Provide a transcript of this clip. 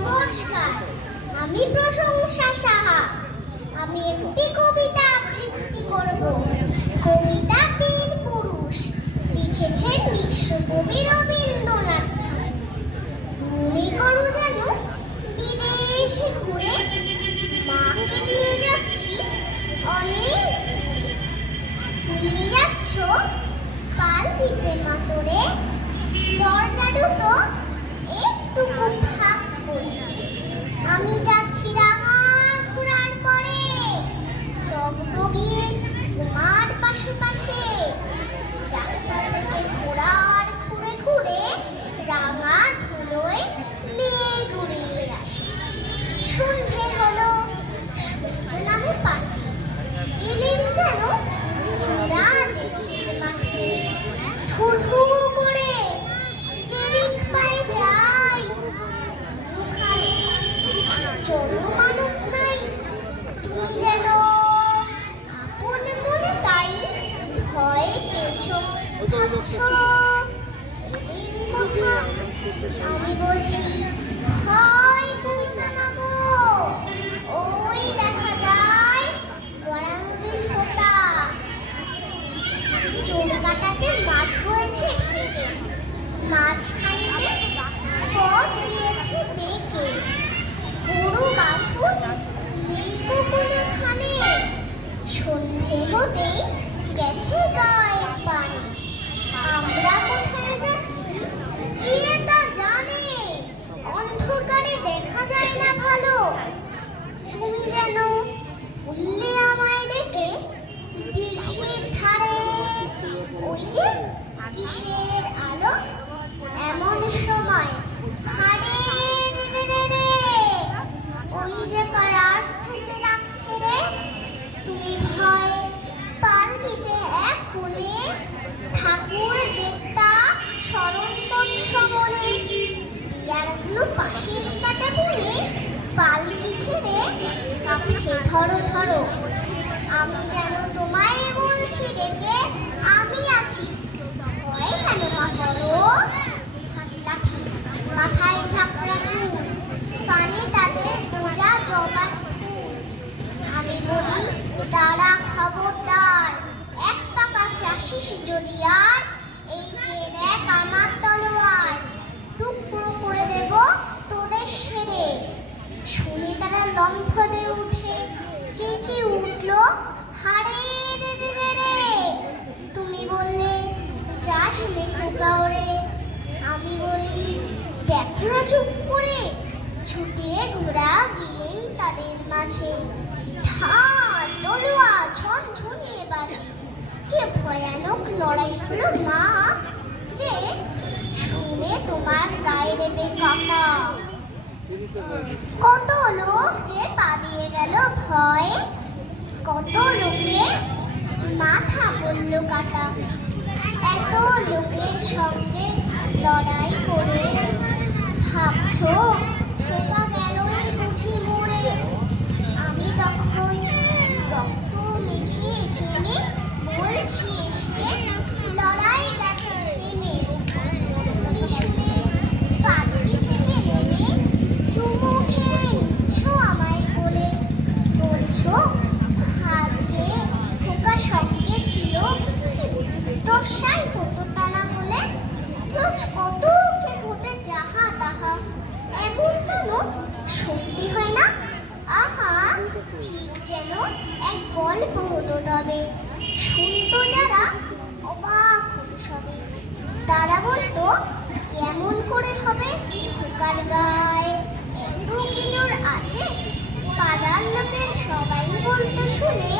নমস্কার। আমি প্রশংসা সাহা। আমি একটি কবিতা আবৃত্তি করব। কবিতা বীর পুরুষ লিখেছেন বিশ্বকবি রবীন্দ্রনাথ। মনে করো যেন বিদেশে ঘুরে মাকে নিয়ে যাচ্ছি অনেক তুমি যাচ্ছ পাল ভিতে মাচড়ে দরজা দুটো একটু ফাঁক আমি যাচ্ছি আমি বলছি ভয় ওই দেখা যায় বরাঙ্গি সোতা চৌকাটাতে মাঠ রয়েছে মাঝখানেতে পথ দিয়েছে বেঁকে গরু বাছুর নেই গো কোনোখানে সন্ধে হতেই গেছে গায়ের পানি আমরা কোথায় যাচ্ছি কে তা জানে অন্ধকারে দেখা যায় না ভালো তুমি যেন উল্লে আমায় ডেকে দিঘির ধারে। ওই যে কিসের আলো? এমন সময় হারে ওই যে রাস্তা যে রাখছে রে, তুমি ভয় পালকিতে এক কোণে ঠাকুর দেবতা স্মরণ করছ বলে কাঁপছে ধরো ধরো। আমি যেন তোমায় বলছি, ডেকে আমি আছি। ভয় কেন মা লাঠি, মাথায় ঝাপড়া চুল, কানে তাদের বোঝা জবার আমি বলি তারা খবরদার, এক পা কাছে আসিস যদি আর, এই যে দেখ আমার তলোয়ার। টুকরো করে দেব তোদের সেরে শুনে তারা লম্ফ দিয়ে উঠে চেঁচিয়ে উঠল হারে রে রে রে তুমি বললে, যাস নে খোকা ওরে। আমি বলি, দেখো না চুপ করে, ছুটে ঘোড়া গেলেন তাদের মাঝে। ধার, তলোয়া ছন ছনিয়ে বাজে কে ভয়ানক লড়াই হলো মা, যে কত লোক যে পালিয়ে গেল ভয়? কত লোকে মাথা বলল কাটা। এত লোকের সঙ্গে লড়াই করে ভাবছ? খোকা গেলই বুঝি মরে আমি তখন রক্ত মেখে ঘেমে বলছি এসে লড়াই গেছে থেমে তুমি শুনে পালকি থেকে নেমে চুমু খেয়ে নিচ্ছ আমায় বলে বলছো ভাগ্যে খোকা সঙ্গে ছিল দশাই হতো তা না বলে রোজ কত কে ঘটে যাহা তাহা এমন কেন সত্যি হয় না আহা ঠিক যেন এক গল্প হতো তবে শুনতো যারা অবাক হতো সবে। তারা বলতো, কেমন করে হবে খোকার গায়ে? এত কিছুর আছে? পাড়ার লোকের সবাই বলতো শুনে